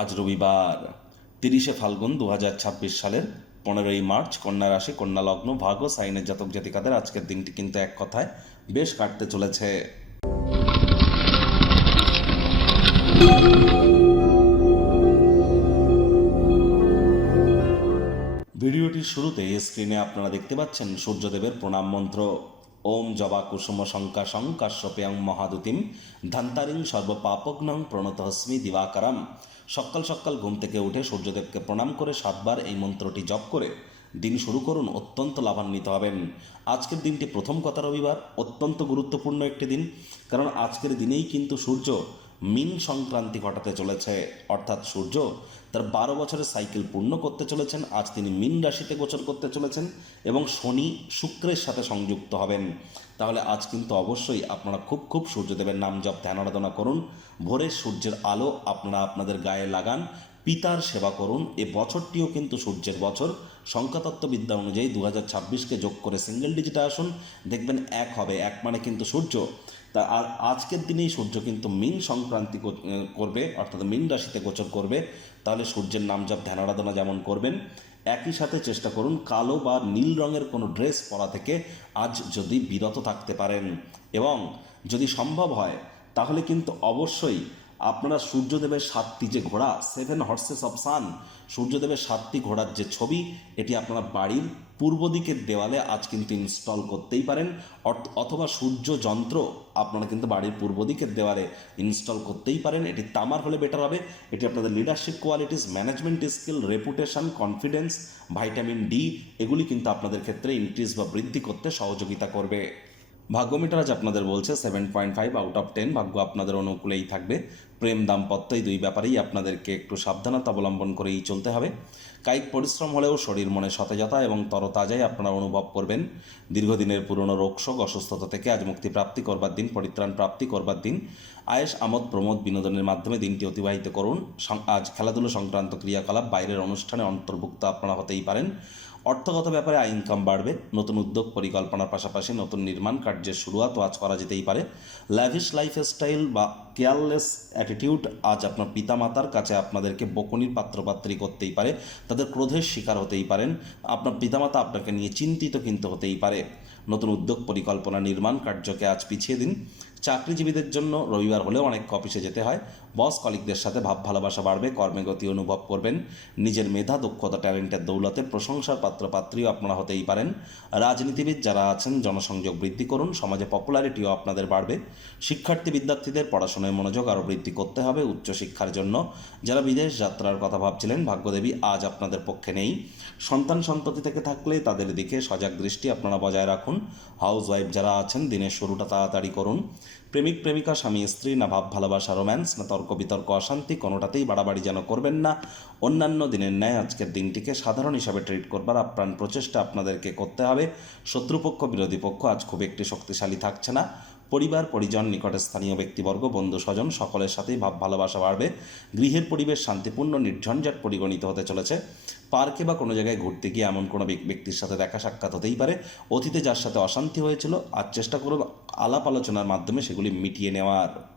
আজ রবিবার 30শে ফাল্গুন 2026 সালের 15ই মার্চ, কন্যা রাশি, কন্যা লগ্ন, ভাগ ও সাইনের জাতক জাতিকাদের আজকের দিনটি কিন্তু এক কথায় বেশ কাটতে চলেছে। ভিডিওটির শুরুতে স্ক্রিনে আপনারা দেখতে পাচ্ছেন সূর্যদেবের প্রণাম মন্ত্র। ওম জবা কুসুম শঙ্কাশং কাশ্যপেয়ং মহাদুতিম ধান্তারিং সর্বপাপগ্নং প্রণতহস্মি দিবাকরম। সকাল সকাল ঘুম থেকে উঠে সূর্যদেবকে প্রণাম করে 7 বার এই মন্ত্রটি জপ করে দিন শুরু করুন, অত্যন্ত লাভান্বিত হবেন। আজকের দিনটি প্রথম কথা রবিবার, অত্যন্ত গুরুত্বপূর্ণ একটি দিন, কারণ আজকের দিনেই কিন্তু সূর্য মিন সংক্রান্তি ঘটাতে চলেছে, অর্থাৎ সূর্য তার 12 বছরের সাইকেল পূর্ণ করতে চলেছেন। আজ তিনি মিন রাশিতে গোচর করতে চলেছেন এবং শনি শুক্রের সাথে সংযুক্ত হবেন। তাহলে আজ কিন্তু অবশ্যই আপনারা খুব সূর্যদেবের নাম জপ ধ্যান আরাধনা করুন। ভোরের সূর্যের আলো আপনারা আপনাদের গায়ে লাগান, পিতার সেবা করুন। এ বছরটিও কিন্তু সূর্যের বছর। সংখ্যাতত্ত্ববিদ্যা অনুযায়ী 2026কে যোগ করে সিঙ্গেল ডিজিটে আসুন, দেখবেন এক হবে। এক মানে কিন্তু সূর্য। তা আর আজকের দিনেই সূর্য কিন্তু মিন সংক্রান্তি করবে, অর্থাৎ মিন রাশিতে গোচর করবে। তাহলে সূর্যের নাম জপ ধ্যান আরাধনা যেমন করবেন, একই সাথে চেষ্টা করুন কালো বা নীল রঙের কোনো ড্রেস পরা থেকে আজ যদি বিরত থাকতে পারেন, এবং যদি সম্ভব হয় তাহলে কিন্তু অবশ্যই আপনারা সূর্যদেবের 7টি যে ঘোড়া, 7 হর্সেস অফ সান, সূর্যদেবের 7টি ঘোড়ার যে ছবি, এটি আপনারা বাড়ির পূর্ব দিকের দেওয়ালে আজ কিন্তু ইনস্টল করতেই পারেন। অথবা সূর্য যন্ত্র আপনারা কিন্তু বাড়ির পূর্ব দিকের দেওয়ালে ইনস্টল করতেই পারেন। এটি তামার হলে বেটার হবে। এটি আপনাদের leadership qualities, management skill, reputation, confidence, vitamin D এগুলি কিন্তু আপনাদের ক্ষেত্রে ইনক্রিজ বা বৃদ্ধি করতে সহযোগিতা করবে। ভাগ্য মিটার আজ আপনাদের বলছে 7.5 আউট অফ 10। ভাগ্য আপনাদের অনুকূলেই থাকবে। প্রেম দাম্পত্য এই দুই ব্যাপারেই আপনাদেরকে একটু সাবধানতা অবলম্বন করেই চলতে হবে। কায়িক পরিশ্রম হলেও শরীর মনে সতেজতা এবং তরতাজাই আপনারা অনুভব করবেন। দীর্ঘদিনের পুরনো রোগশোক অসুস্থতা থেকে আজ মুক্তি প্রাপ্তি করবার দিন, পরিত্রাণ প্রাপ্তি করবার দিন। আয়েশ আমোদ প্রমোদ বিনোদনের মাধ্যমে দিনটি অতিবাহিত করুন। আজ খেলাধুলো সংক্রান্ত ক্রিয়াকলাপ, বাইরের অনুষ্ঠানে অন্তর্ভুক্ত আপনারা হতেই পারেন। অর্থগত ব্যাপারে ইনকাম বাড়বে। নতুন উদ্যোগ পরিকল্পনার পাশাপাশি নতুন নির্মাণ কার্যের শুরুয়াতও আজ করা যেতেই পারে। ল্যাভিশ লাইফস্টাইল বা কেয়ারলেস অ্যাটিটিউড আজ আপনার পিতামাতার কাছে আপনাদেরকে বকুনির পাত্রপাত্রী করতেই পারে। তাদের ক্রোধের শিকার হতেই পারেন। আপনার পিতামাতা আপনাকে নিয়ে চিন্তিত কিন্তু হতেই পারে। নতুন উদ্যোগ পরিকল্পনা নির্মাণ কার্যকে আজ পিছিয়ে দিন। চাকরিজীবীদের জন্য রবিবার হলেও অনেক অফিসে যেতে হয়। বস কলিগদের সাথে ভাব ভালোবাসা বাড়বে, কর্মে গতি অনুভব করবেন। নিজের মেধা দক্ষতা ট্যালেন্টের দৌলতে প্রশংসার পাত্রপাত্রীও আপনারা হতেই পারেন। রাজনীতিবিদ যারা আছেন জনসংযোগ বৃদ্ধি করুন, সমাজে পপুলারিটিও আপনাদের বাড়বে। শিক্ষার্থী বিদ্যার্থীদের পড়াশোনায় মনোযোগ আরও বৃদ্ধি করতে হবে উচ্চশিক্ষার জন্য। যারা বিদেশ যাত্রার কথা ভাবছিলেন, ভাগ্যদেবী আজ আপনাদের পক্ষে নেই। সন্তান সন্ততি থেকে থাকলে তাদের দিকে সজাগ দৃষ্টি আপনারা বজায় রাখুন। হাউস ওয়াইফ যারা আছেন দিনের শুরুটা তাড়াতাড়ি করুন। প্রেমিক প্রেমিকা, স্বামী স্ত্রী, না ভাব ভালোবাসা রোম্যান্স, না তর্ক বিতর্ক অশান্তি, কোনোটাতেই বাড়াবাড়ি যেন করবেন না। অন্যান্য দিনের ন্যায় আজকের দিনটিকে সাধারণ হিসাবে ট্রিট করবার আপ্রাণ প্রচেষ্টা আপনাদেরকে করতে হবে। শত্রুপক্ষ বিরোধী পক্ষ আজ খুব একটি শক্তিশালী থাকছে না। পরিবার পরিজন, নিকটে স্থানীয় ব্যক্তিবর্গ, বন্ধু স্বজন সকলের সাথেই ভাব ভালোবাসা বাড়বে। গৃহের পরিবেশ শান্তিপূর্ণ নির্ঝঞ্ঝাট পরিগণিত হতে চলেছে। পার্কে বা কোনো জায়গায় ঘুরতে গিয়ে এমন কোনো ব্যক্তির সাথে দেখা সাক্ষাৎ হতেই পারে। অতীতে যার সাথে অশান্তি হয়েছিল আজ চেষ্টা করুন আলাপ আলোচনার মাধ্যমে সেগুলি মিটিয়ে নেওয়ার।